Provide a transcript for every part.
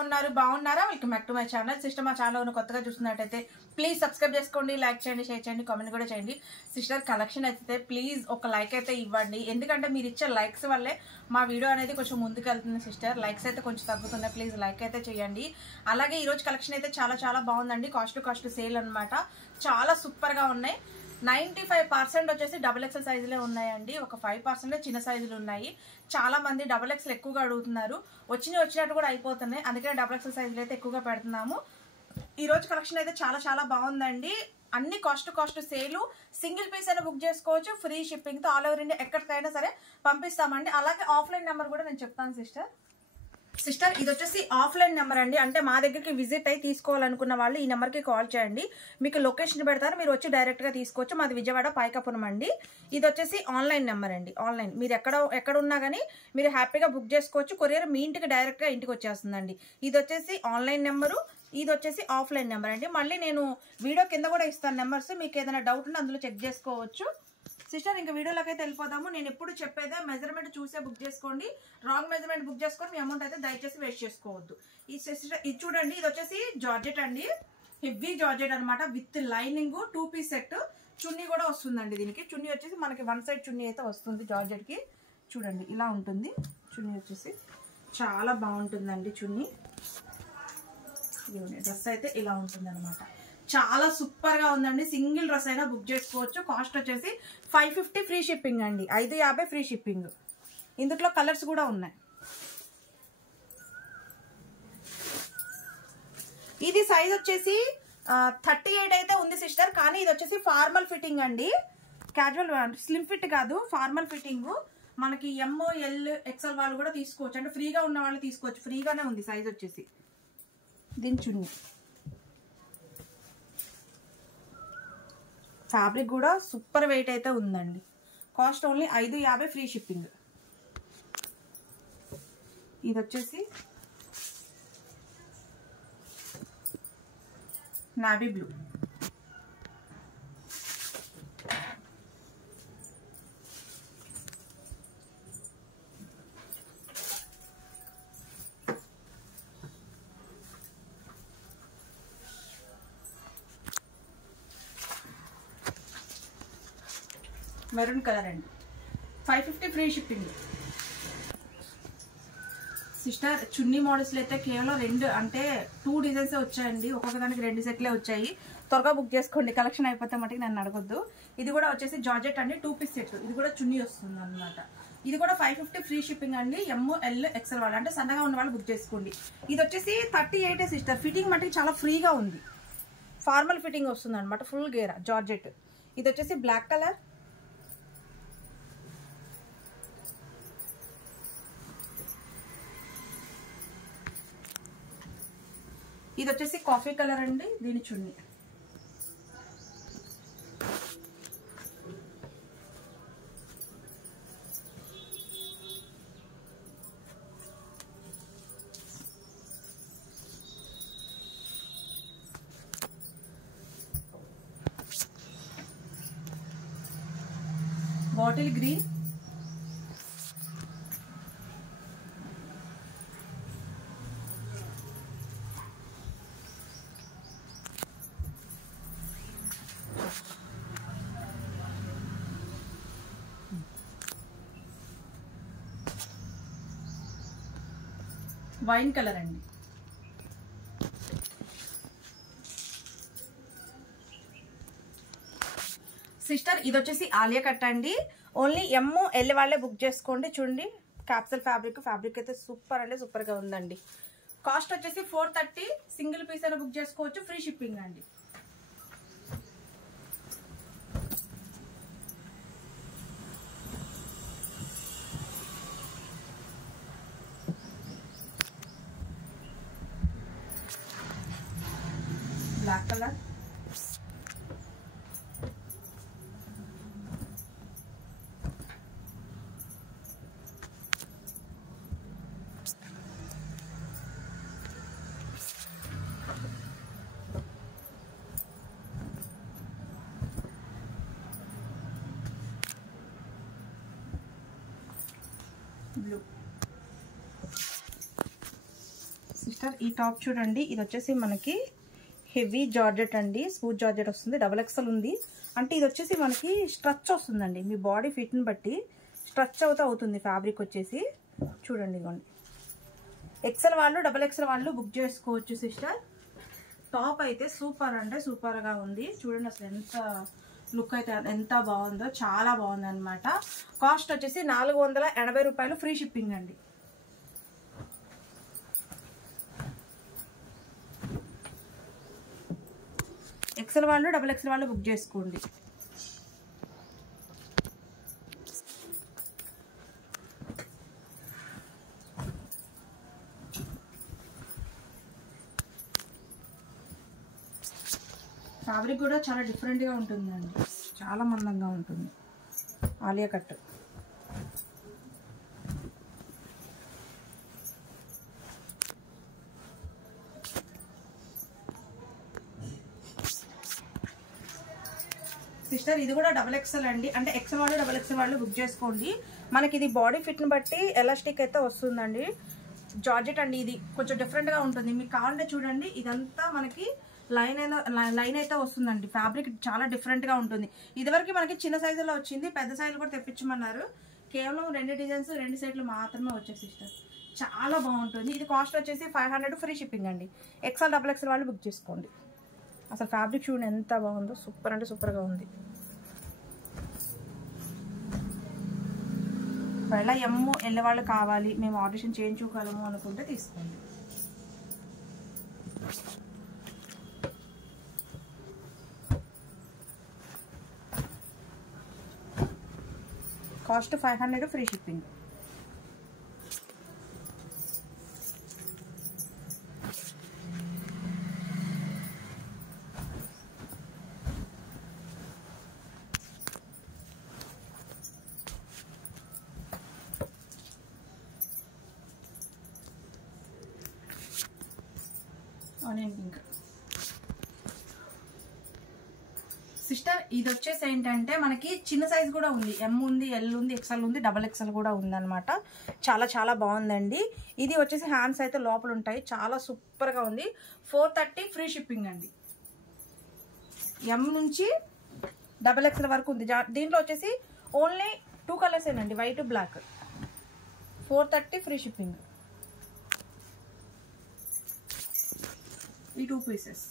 ఉన్నారు బాగున్నారా welcome back to my channel sister మా ఛానల్ కొత్తగా చూస్తున్నట్టయితే ప్లీజ్ సబ్స్క్రైబ్ చేసుకోండి లైక్ చేయండి షేర్ చేయండి కామెంట్ కూడా చేయండి సిస్టర్ కలెక్షన్ అయితే ప్లీజ్ ఒక లైక్ అయితే ఇవ్వండి ఎందుకంటే మీరు ఇచ్చే లైక్స్ వల్లే మా వీడియో అనేది కొంచెం ముందుకు వెళ్తుంది సిస్టర్ లైక్స్ అయితే కొంచెం తగ్గుతున్నాయి ప్లీజ్ లైక్ అయితే చేయండి అలాగే ఈ రోజు కలెక్షన్ అయితే చాలా చాలా బాగుందండి కాస్ట్ టు కాస్ట్ సేల్ అన్నమాట చాలా సూపర్ గా ఉన్నాయి 95% వచ్చేసి డబుల్ ఎక్సెల్ సైజులే ఉన్నాయండి ఒక 5% చిన్న సైజులు ఉన్నాయి చాలా మంది డబుల్ ఎక్సెల్ ఎక్కువగా అడుగుతున్నారు వచ్చినట్టు కూడా అయిపోతున్నాయి అందుకే డబుల్ ఎక్సెల్ సైజులు అయితే ఎక్కువగా పెడుతున్నాము ఈ రోజు కలెక్షన్ అయితే చాలా చాలా బాగుందండి అన్ని cost to cost sale single piece అయినా బుక్ చేసుకోవచ్చు ఫ్రీ షిప్పింగ్ తో ఆల్ ఓవర్ ఇండియా ఎక్కడికైనా సరే పంపిస్తామండి అలాగే ఆఫ్లైన్ నెంబర్ కూడా నేను చెప్తాను సిస్టర్ ఇది వచ్చేసి ఆఫ్లైన్ నెంబర్ అండి అంటే మా దగ్గరికి విజిట్ అయి తీసుకోవాలనుకున్న వాళ్ళు ఈ నెంబర్ కి కాల్ చేయండి మీకు లొకేషన్ పెడతారు మీరు వచ్చి డైరెక్ట్ గా తీసుకోవచ్చు మాది విజయవాడ పైకపురం అండి ఇది వచ్చేసి ఆన్లైన్ నెంబర్ అండి ఆన్లైన్ మీరు ఎక్కడ ఉన్నా గానీ మీరు హ్యాపీగా బుక్ చేసుకోవచ్చు కొరియర్ మీ ఇంటికి డైరెక్ట్ గా ఇంటికి వచ్చేస్తుందండి ఇది వచ్చేసి ఆన్లైన్ నెంబరు ఇది వచ్చేసి ఆఫ్లైన్ నెంబర్ అండి మళ్ళీ నేను వీడియో కింద కూడా ఇస్తాను నెంబర్స్ మీకు ఏదైనా డౌట్ ఉంటే అందులో చెక్ చేసుకోవచ్చు సిస్టర్ ఇంకా వీడియోలోకి అయితే వెళ్ళిపోదాము నేను ఎప్పుడు చెప్పేదే మెజర్మెంట్ చూసే బుక్ చేసుకోండి రాంగ్ మెజర్మెంట్ బుక్ చేసుకొని మీ అమౌంట్ అయితే దయచేసి వేస్ట్ చేసుకోవద్దు ఇది చూడండి ఇది వచ్చేసి జార్జెట్ అండి హెవీ జార్జెట్ అనమాట విత్ లైనింగ్ 2 పీస్ సెట్ చున్నీ కూడా వస్తుందండి దీనికి చున్నీ వచ్చేసి మనకి వన్ సైడ్ చున్నీ అయితే వస్తుంది జార్జెట్ కి చూడండి ఇలా ఉంటుంది చున్నీ వచ్చేసి చాలా బాగుంటుందండి చున్నీ డ్రెస్ అయితే ఇలా ఉంటుంది అనమాట చాలా సూపర్ గా ఉందండి సింగిల్ డ్రెస్ అయినా బుక్ చేసుకోవచ్చు కాస్ట్ వచ్చేసి 550 ఫ్రీ షిప్పింగ్ అండి 550 ఫ్రీ షిప్పింగ్ ఇందులో కలర్స్ కూడా ఉన్నాయి ఇది సైజ్ వచ్చేసి 38 అయితే ఉంది సిస్టర్ కానీ ఇది వచ్చేసి ఫార్మల్ ఫిట్టింగ్ అండి క్యాజువల్ స్లిమ్ ఫిట్ కాదు ఫార్మల్ ఫిట్టింగ్ మనకి ML XL వాళ్ళు కూడా తీసుకోవచ్చు అంటే ఫ్రీగా ఉన్న వాళ్ళు తీసుకోవచ్చు ఫ్రీగానే ఉంది సైజ్ వచ్చేసి దీని చున్నీ ఫ్యాబ్రిక్ కూడా సూపర్ వెయిట్ అయితే ఉందండి కాస్ట్ ఓన్లీ 550 ఫ్రీ షిప్పింగ్ ఇది వచ్చేసి నావీ బ్లూ మెరూన్ కలర్ అండి 550 ఫ్రీ షిప్పింగ్ సిస్టర్ చున్నీ మోడల్స్ అయితే కేవలం 2 డిజైన్స్ వచ్చాయండి ఒక్కొక్క దానికి 2 సెట్లే వచ్చాయి త్వరగా బుక్ చేసుకోండి కలెక్షన్ అయిపోతే మటుకు నన్ను అడగొద్దు ఇది కూడా వచ్చేసి జార్జెట్ అండి 2 పీస్ సెట్ ఇది కూడా చున్నీ వస్తుంది అనమాట ఇది కూడా 550 ఫ్రీ షిప్పింగ్ అండి ML XL వాళ్ళు అంటే సన్నగా ఉన్న వాళ్ళు బుక్ చేసుకోండి ఇది వచ్చేసి 38 సిస్టర్ ఫిట్టింగ్ మటుకు చాలా ఫ్రీగా ఉంది ఫార్మల్ ఫిట్టింగ్ వస్తుంది అనమాట ఫుల్ గేరా జార్జెట్ ఇది వచ్చేసి బ్లాక్ కలర్ ఇది వచ్చేసి కాఫీ కలర్ అండి దీని చున్నీ బాటిల్ గ్రీన్ వైన్ కలర్ అండి సిస్టర్ ఇది వచ్చేసి ఆలియా కట్ అండి ఓన్లీ ML వాళ్ళే బుక్ చేసుకోండి చూడండి క్యాప్సల్ ఫ్యాబ్రిక్ అయితే సూపర్ అంటే సూపర్ గా ఉందండి కాస్ట్ వచ్చేసి 430 సింగిల్ పీస్ అయినా బుక్ చేసుకోవచ్చు ఫ్రీ షిప్పింగ్ అండి బ్లాక్ కలర్ బ్లూ సిస్టర్ ఈ టాప్ చూడండి, ఇది వచ్చేసి మనకి హెవీ జార్జెట్ అండి, స్మూత్ జార్జెట్ వస్తుంది, XXL ఉంది. అంటే ఇది వచ్చేసి మనకి స్ట్రచ్ వస్తుందండి, మీ బాడీ ఫిట్ని బట్టి స్ట్రచ్ అవుతుంది ఫ్యాబ్రిక్ వచ్చేసి. చూడండి ఇవ్వండి, XL వాళ్ళు XXL వాళ్ళు బుక్ చేసుకోవచ్చు సిస్టర్. టాప్ అయితే సూపర్ అంటే సూపర్గా ఉంది. చూడండి అసలు ఎంత లుక్ అయితే ఎంత బాగుందో, చాలా బాగుంది అనమాట. కాస్ట్ వచ్చేసి 480 రూపాయలు, ఫ్రీ షిప్పింగ్ అండి. XL వాళ్ళు XXL వాళ్ళు బుక్ చేసుకోండి. ఫ్యాబ్రిక్ కూడా చాలా డిఫరెంట్గా ఉంటుందండి, చాలా మందంగా ఉంటుంది. ఆలియా కట్. సిస్టర్ ఇది కూడా XXL అండి, అంటే XL వాళ్ళు XXL వాళ్ళు బుక్ చేసుకోండి. మనకి ఇది బాడీ ఫిట్ని బట్టి ఎలాస్టిక్ అయితే వస్తుందండి. జార్జెట్ అండి, ఇది కొంచెం డిఫరెంట్గా ఉంటుంది. మీకు కావాలంటే చూడండి, ఇదంతా మనకి లైన్ అయితే వస్తుందండి. ఫ్యాబ్రిక్ చాలా డిఫరెంట్గా ఉంటుంది. ఇదివరకు మనకి చిన్న సైజులో వచ్చింది, పెద్ద సైజు కూడా తెప్పించమన్నారు. కేవలం 2 డిజైన్స్ 2 సెట్లు మాత్రమే వచ్చాయి సిస్టర్. చాలా బాగుంటుంది. ఇది కాస్ట్ వచ్చేసి 500, ఫ్రీ షిప్పింగ్ అండి. XL XXL వాళ్ళు బుక్ చేసుకోండి. అసలు ఫ్యాబ్రిక్ చూడండి ఎంత బాగుందో, సూపర్ అంటే సూపర్గా ఉంది. ఒకవేళ వెళ్ళే వాళ్ళు కావాలి, మేము ఆడిషన్ చేయించుకోగలము అనుకుంటే తీసుకోండి. Cost 500, free shipping. Onion pink. Sister ఇది వచ్చేసి ఏంటంటే మనకి చిన్న సైజ్ కూడా ఉంది, M ఉంది, L ఉంది, XL ఉంది, XXL కూడా ఉంది అనమాట. చాలా చాలా బాగుందండి. ఇది వచ్చేసి హ్యాండ్స్ అయితే లోపల ఉంటాయి, చాలా సూపర్గా ఉంది. 430, ఫ్రీ షిప్పింగ్ అండి. M నుంచి XXL వరకు ఉంది. దీంట్లో వచ్చేసి ఓన్లీ 2 కలర్స్ ఏనండి, వైట్ బ్లాక్. 430, free shipping. ఈ 2 పీసెస్.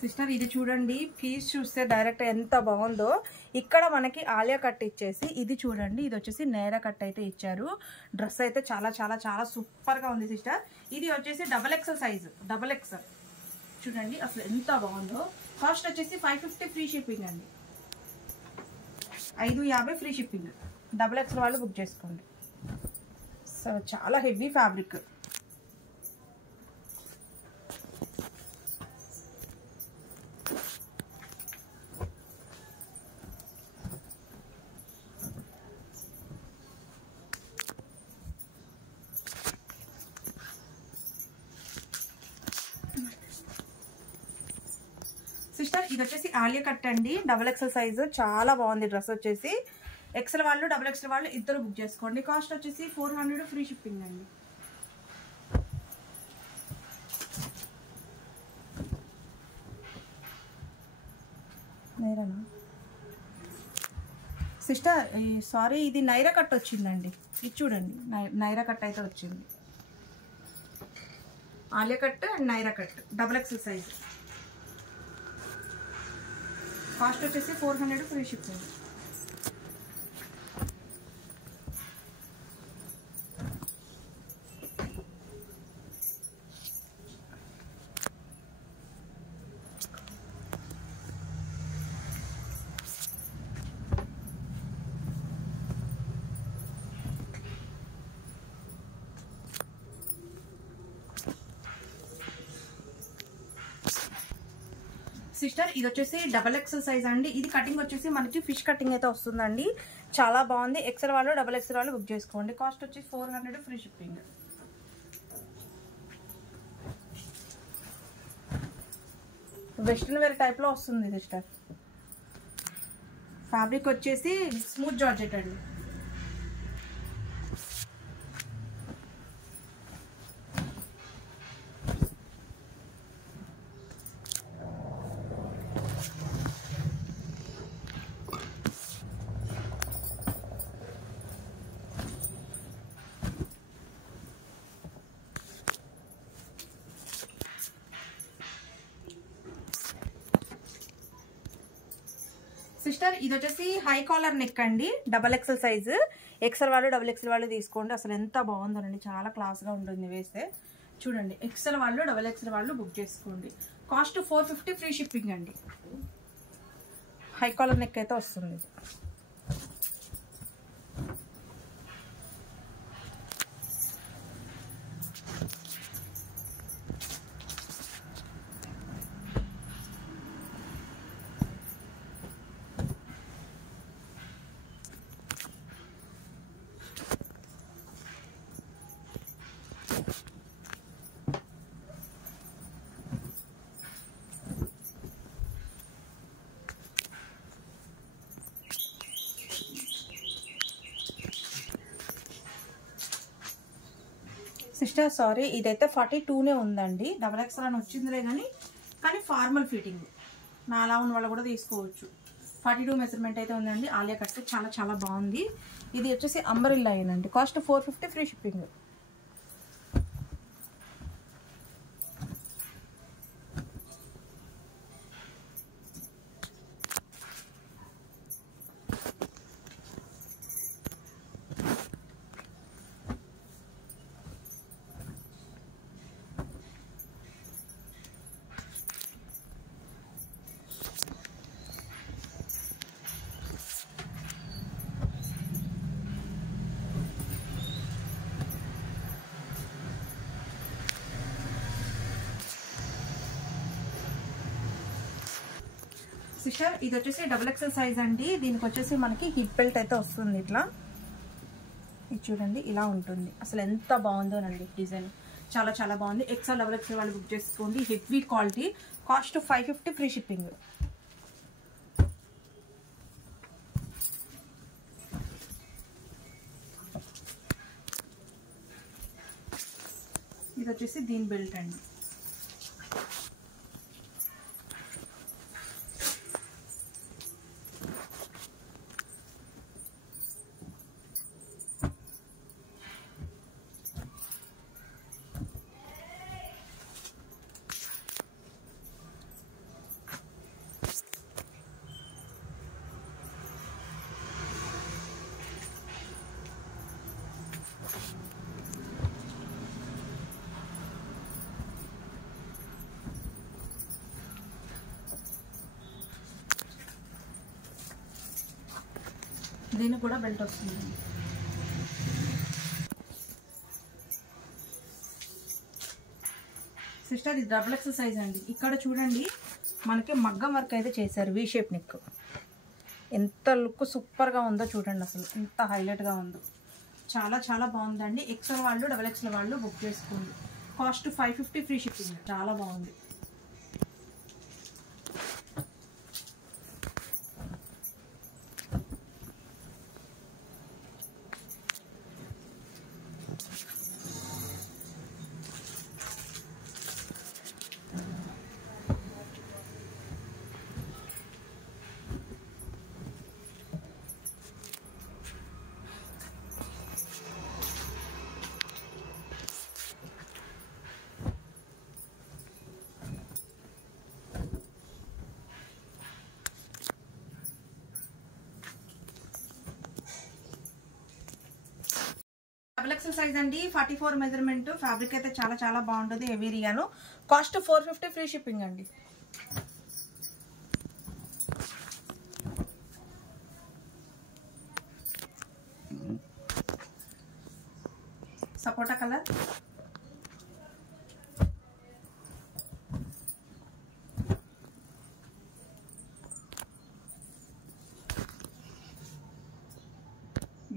సిస్టర్ ఇది చూడండి, పీస్ చూస్తే డైరెక్ట్ ఎంత బాగుందో. ఇక్కడ మనకి ఆలియా కట్ ఇచ్చేసి, ఇది చూడండి, ఇది వచ్చేసి నేరా కట్ అయితే ఇచ్చారు. డ్రెస్ అయితే చాలా చాలా చాలా సూపర్గా ఉంది సిస్టర్. ఇది వచ్చేసి XXL సైజు, XXL చూడండి అసలు ఎంత బాగుందో. కాస్ట్ వచ్చేసి 550, ఫ్రీ షిప్పింగ్ అండి. 550, ఫ్రీ షిప్పింగ్. XXL వాళ్ళు బుక్ చేసుకోండి. సో చాలా హెవీ ఫ్యాబ్రిక్. సిస్టర్ ఇది వచ్చేసి ఆలియా కట్ అండి, XXL సైజు, చాలా బాగుంది డ్రెస్ వచ్చేసి. XL వాళ్ళు XXL వాళ్ళు ఇద్దరు బుక్ చేసుకోండి. కాస్ట్ వచ్చేసి 400, ఫ్రీ షిప్పింగ్ అండి. నైరానా సిస్టర్, సారీ ఇది నైరా కట్ వచ్చిందండి. ఇది చూడండి, నైరా కట్ అయితే వచ్చింది. Alia cut and Naira cut, XXL size. Cost వచ్చేసి 400, ఫ్రీ షిప్పింగ్. సిస్టర్ ఇది వచ్చేసి XXL సైజ్ అండి. ఇది కటింగ్ వచ్చేసి మనకి ఫిష్ కటింగ్ అయితే వస్తుందండి, చాలా బాగుంది. XL వాళ్ళు XXL వాళ్ళు బుక్ చేసుకోండి. కాస్ట్ వచ్చేసి 400, free shipping. Western wear type లో వస్తుంది సిస్టర్. ఫ్యాబ్రిక్ వచ్చేసి స్మూత్ జార్జెట్ అండి. సిస్టర్ ఇది వచ్చేసి హై కాలర్ నెక్ అండి, డబల్ ఎక్సెల్ సైజు. ఎక్సెల్ వాళ్ళు డబుల్ ఎక్సెల్ వాళ్ళు తీసుకోండి. అసలు ఎంత బాగుందోనండి, చాలా క్లాస్గా ఉంటుంది వేస్తే. చూడండి, ఎక్సెల్ వాళ్ళు డబల్ ఎక్సెల్ వాళ్ళు బుక్ చేసుకోండి. కాస్ట్ 450 ఫ్రీ షిప్పింగ్ అండి. హై కాలర్ నెక్ అయితే వస్తుంది. సిస్టర్ సారీ, ఇదైతే 42నే ఉందండి. డబల్ ఎక్స్ఎల్ అని వచ్చిందిలే కానీ ఫార్మల్ ఫిట్టింగ్ నా అలా ఉన్న వాళ్ళు కూడా తీసుకోవచ్చు. 42 మెజర్మెంట్ అయితే ఉందండి. ఆలియా కట్ చాలా చాలా బాగుంది. ఇది వచ్చేసి అంబ్రెల్లా అయ్యిందండి. Cost 450 free shipping. సిస్టర్ ఇది వచ్చేసి డబుల్ ఎక్సెల్ సైజ్ అండి. దీనికి వచ్చేసి మనకి హిప్ బెల్ట్ అయితే వస్తుంది. ఇట్లా ఇది చూడండి, ఇలా ఉంటుంది. అసలు ఎంత బాగుందోనండి, డిజైన్ చాలా చాలా బాగుంది. ఎక్సెల్ డబుల్ ఎక్సెల్ వాళ్ళు బుక్ చేసుకోండి. Heavy quality. Cost 550 free shipping. ఇది వచ్చేసి దీని బెల్ట్ అండి. దీనికి కూడా బెల్ట్ వస్తుంది. సిస్టర్ ఇది డబుల్ ఎక్స్ సైజ్ అండి. ఇక్కడ చూడండి, మనకి మగ్గం వర్క్ అయితే చేశారు. V shape neck. ఎంత లుక్ సూపర్గా ఉందో చూడండి, అసలు ఎంత హైలైట్గా ఉందో. చాలా చాలా బాగుందండి. ఎక్సెల్ వాళ్ళు డబుల్ ఎక్స్ఎల్ వాళ్ళు బుక్ చేసుకోండి. Cost 550 free shipping. చాలా బాగుంది. డబుల్ ఎక్సెల్ సైజ్ అండి. 44 మెజర్మెంట్. ఫ్యాబ్రిక్ అయితే చాలా చాలా బాగుంటుంది. హెవీ రియాను. కాస్ట్ 450 ఫ్రీ షిప్పింగ్ అండి. Sapota colour.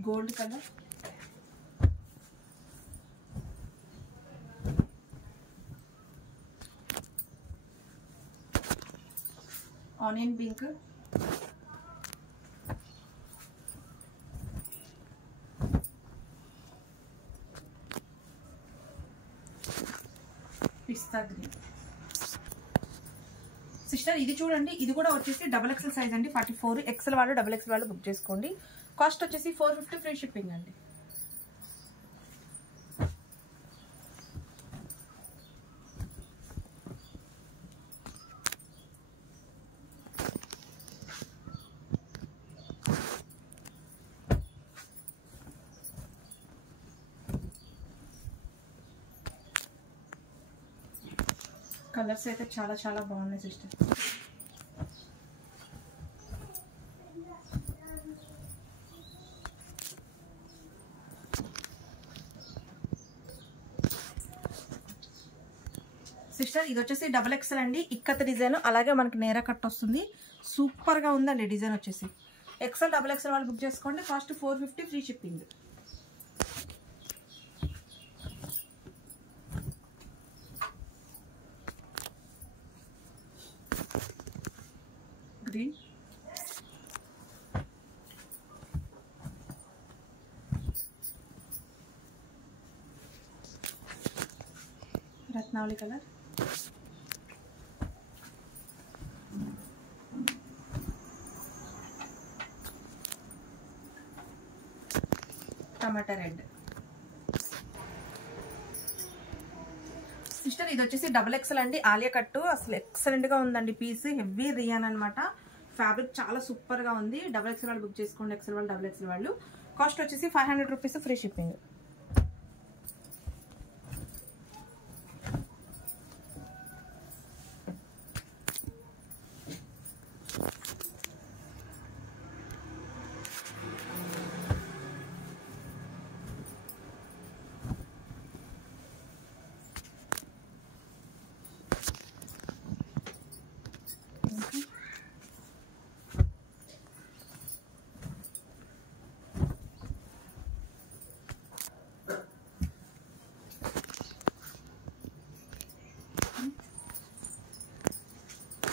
Gold colour. Onion pink. Pista green. Sister ఇది చూడండి, ఇది కూడా వచ్చేసి డబుల్ ఎక్సెల్ సైజ్ అండి. 44. ఎక్సెల్ వాళ్ళు డబుల్ ఎక్సెల్ వాళ్ళు బుక్ చేసుకోండి. కాస్ట్ వచ్చేసి 450 ఫ్రీ షిప్పింగ్ అండి. కలర్స్ అయితే చాలా చాలా బాగున్నాయి సిస్టర్. సిస్టర్ ఇది వచ్చేసి XXL అండి, ఇక్కత్ డిజైన్, అలాగే మనకి నేర కట్ వస్తుంది. సూపర్ గా ఉందండి డిజైన్ వచ్చేసి. XL XXL వాళ్ళు బుక్ చేసుకోండి. Cost 450 free shipping. గ్రీన్, రత్నావళి కలర్, టమాటా రెడ్. సిస్టర్ ఇది వచ్చేసి XXL అండి, ఆలియా కట్టు. అసలు ఎక్సలెంట్ గా ఉందండి పీస్. హెవీ రియాన్ అనమాట. ఫ్యాబ్రిక్ చాలా సూపర్ గా ఉంది. XXL వాళ్ళు బుక్ చేసుకోండి. XL వాళ్ళు XXL వాళ్ళు. కాస్ట్ వచ్చేసి 500 రూపీస్ ఫ్రీ షిప్పింగ్.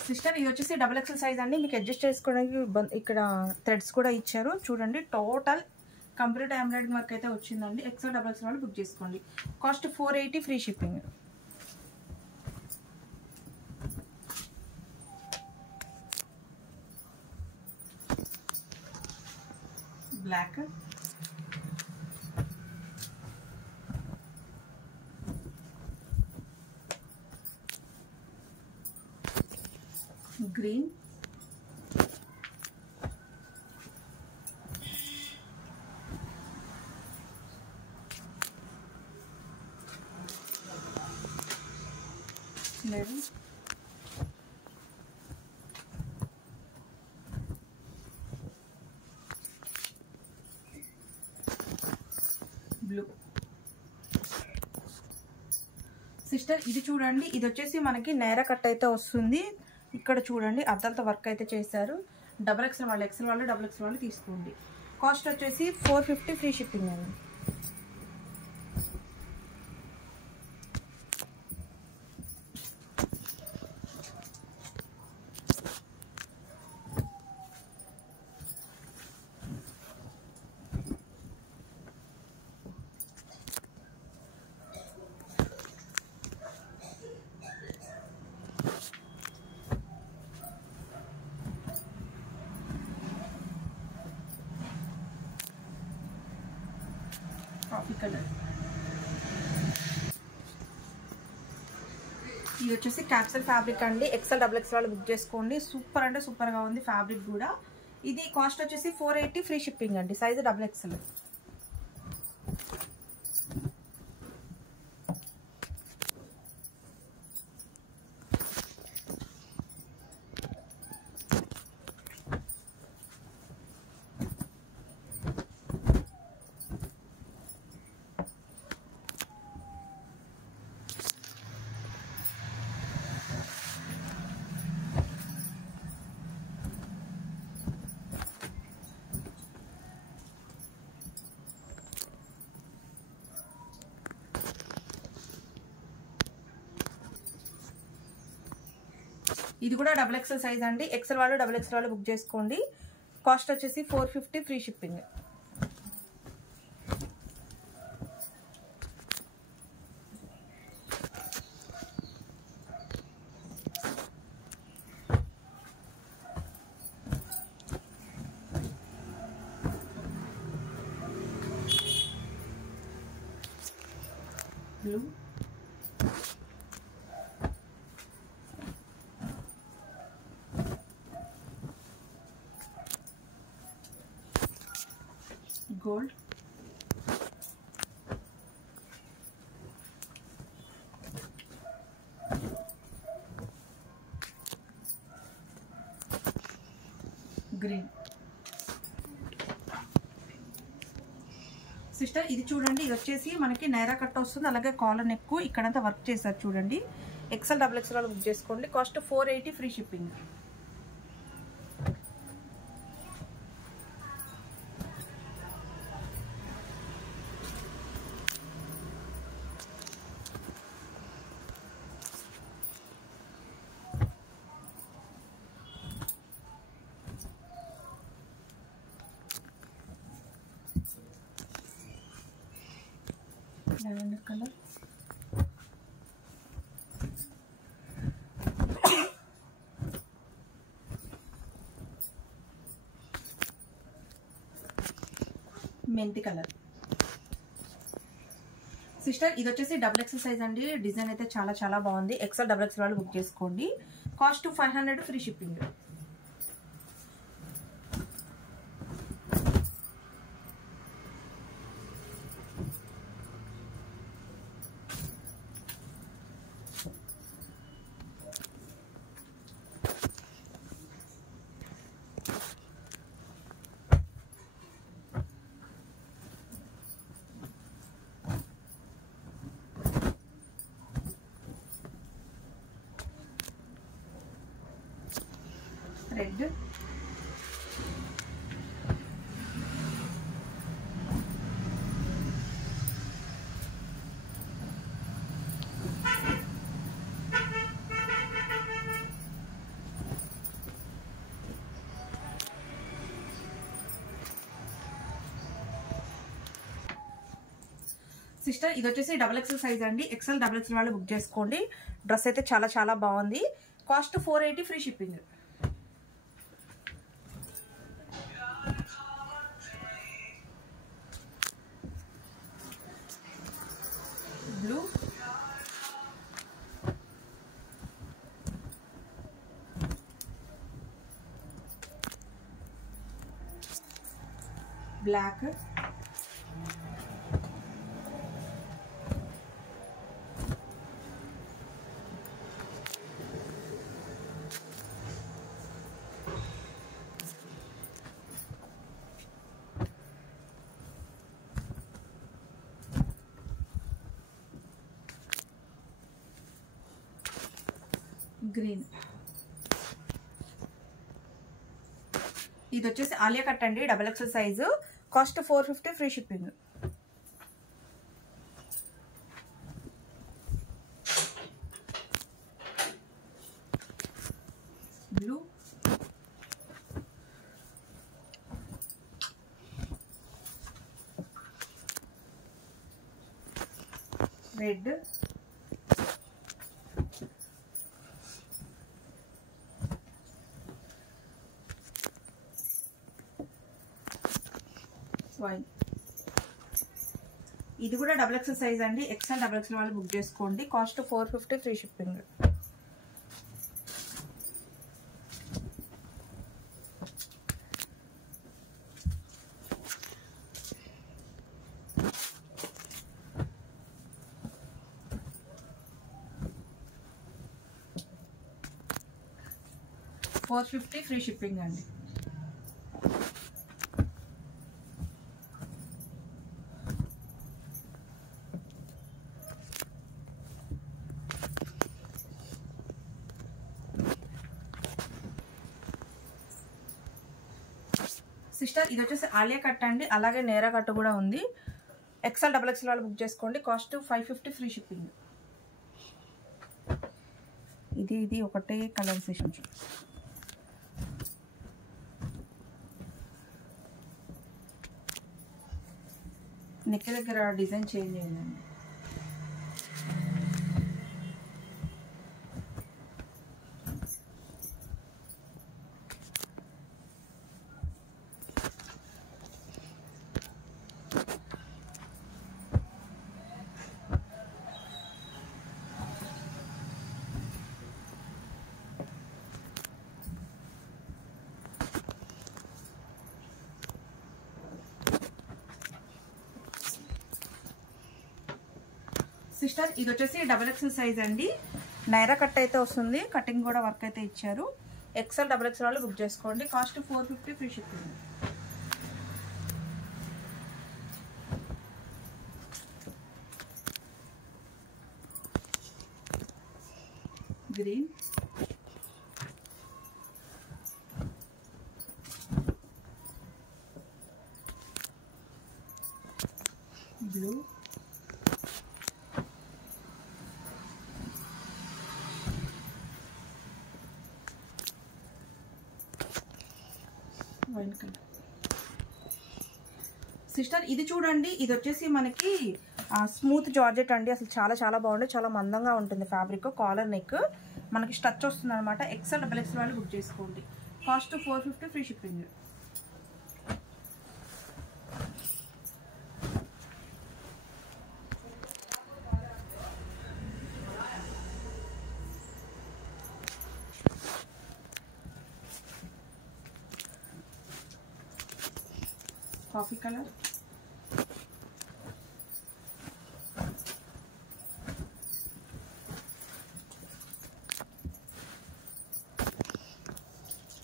సిస్టర్ ఇది వచ్చేసి XXL సైజ్ అండి. మీకు అడ్జస్ట్ చేసుకోవడానికి ఇక్కడ థ్రెడ్స్ కూడా ఇచ్చారు చూడండి. టోటల్ కంప్లీట్ ఎంబ్రాయిడరింగ్ వర్క్ అయితే వచ్చిందండి. XL XXL వాళ్ళు బుక్ చేసుకోండి. Cost 480 free shipping. Black, green, maroon, blue. Sister ఇది చూడండి, ఇది వచ్చేసి మనకి నేర కట్ అయితే వస్తుంది. ఇక్కడ చూడండి అద్దంత వర్క్ అయితే చేశారు. XXL వాళ్ళు XL వాళ్ళు XXL వాళ్ళు తీసుకోండి. కాస్ట్ వచ్చేసి 450 ఫ్రీ షిప్పింగ్ అండి. Coffee colour. ఇది వచ్చేసి క్యాప్సల్ ఫ్యాబ్రిక్ అండి. XL XXL వాళ్ళు బుక్ చేసుకోండి. సూపర్ అంటే సూపర్ గా ఉంది ఫ్యాబ్రిక్ కూడా. ఇది కాస్ట్ వచ్చేసి 480 ఫ్రీ షిప్పింగ్ అండి. Size XXL. ఇది కూడా XXL సైజ్ అండి. XL వాళ్ళు XXL వాళ్ళు బుక్ చేసుకోండి. కాస్ట్ వచ్చేసి 450 free shipping. Blue, gold, green. Sister ఇది చూడండి, ఇది వచ్చేసి మనకి నైరా కట్ వస్తుంది, అలాగే కాలర్ నెక్ ఇక్కడంతా వర్క్ చేస్తారు చూడండి. XL XXL వాళ్ళు బుక్ చేసుకోండి. Cost 480 free shipping. Lavender colour, మెంతి కలర్. సిస్టర్ ఇది వచ్చేసి XXL సైజ్ అండి. డిజైన్ అయితే చాలా చాలా బాగుంది. XL XXL వాళ్ళు బుక్ చేసుకోండి. Cost 500 free shipping. Red, sister ఇది వచ్చేసి XXL సైజ్ అండి. XL XXL వాళ్ళు బుక్ చేసుకోండి. డ్రెస్ అయితే చాలా చాలా బాగుంది. Cost 480 free shipping. Blue, black, green. ఇది వచ్చేసి ఆలియా కట్ అండి. XXL size. Cost 450 free shipping. Blue, red, wine. ఇది కూడా XXL సైజ్ అండి. XL XXL వాళ్ళు బుక్ చేసుకోండి. Cost 450 free shipping. $450 free shipping అండి. సిస్టర్ ఇది వచ్చేసి ఆలియా కట్ అండి. అలాగే నేరా కట్ కూడా ఉంది. XL XXL వాళ్ళు బుక్ చేసుకోండి. Cost 550 free shipping. ఇది ఒకటే కలర్ సెషన్. నెక్ దగ్గర డిజైన్ చేంజ్ అయిందండి. సిస్టర్ ఇది వచ్చేసి XXL సైజ్ అండి. నైరా కట్ అయితే వస్తుంది. కటింగ్ కూడా వర్క్ అయితే ఇచ్చారు. ఎక్సెల్ డబుల్ ఎక్సెల్ వాళ్ళు బుక్ చేసుకోండి. Cost 450 free shipping. Green, blue, wine colour. Sister ఇది చూడండి, ఇది వచ్చేసి మనకి స్మూత్ జార్జెట్ అండి. అసలు చాలా చాలా బాగుంది, చాలా మందంగా ఉంటుంది ఫ్యాబ్రిక్. కాలర్ నెక్ మనకి స్టచ్ వస్తుంది అనమాట. ఎక్సెల్ డబుల్ ఎక్సెల్ వాళ్ళు బుక్ చేసుకోండి. Cost 450 free shipping. Coffee colour,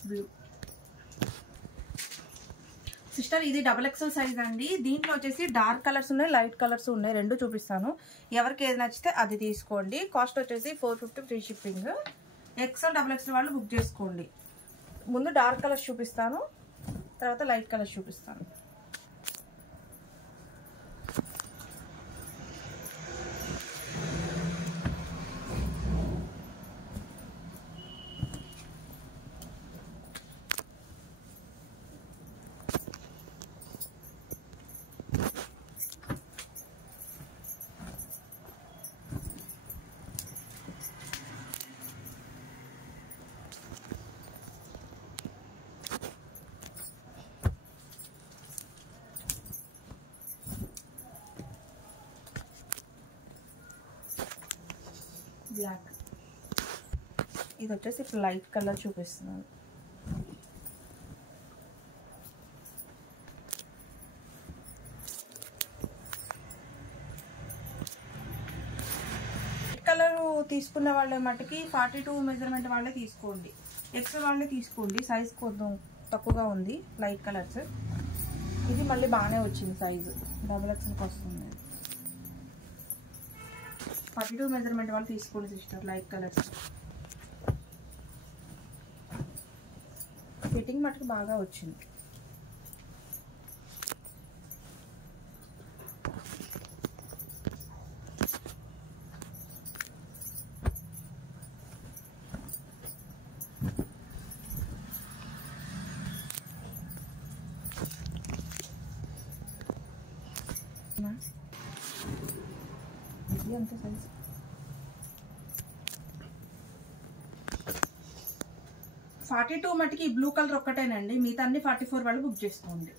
blue. Sister ఇది డబుల్ ఎక్సెల్ సైజ్ అండి. దీంట్లో వచ్చేసి డార్క్ కలర్స్ ఉన్నాయి, లైట్ కలర్స్ ఉన్నాయి, రెండు చూపిస్తాను. ఎవరికి ఏది నచ్చితే అది తీసుకోండి. కాస్ట్ వచ్చేసి 450 free shipping. XL double XL వాళ్ళు బుక్ చేసుకోండి. ముందు డార్క్ కలర్స్ చూపిస్తాను, తర్వాత లైట్ కలర్స్ చూపిస్తాను. బ్లాక్. ఇది వచ్చేసి ఇప్పుడు లైట్ కలర్ చూపిస్తున్నాను. కలర్ తీసుకున్న వాళ్ళ మటుకి 42 మెజర్మెంట్ వాళ్ళే తీసుకోండి. ఎక్సెల్ వాళ్ళే తీసుకోండి. సైజ్ కొంచెం తక్కువగా ఉంది లైట్ కలర్స్. ఇది మళ్ళీ బాగానే వచ్చింది సైజు, డబుల్ ఎక్సెల్కి వస్తుంది. 42 మెజర్మెంట్ వాళ్ళు తీసుకోండి సిస్టర్. లైట్ కలర్స్ ఫిట్టింగ్ మటుకు బాగా వచ్చింది. ఎంత సైజ్? 42 మటుకి బ్లూ కలర్ ఒక్కటేనండి, మిగతా అన్ని 44 వాళ్ళు బుక్ చేసుకోండి.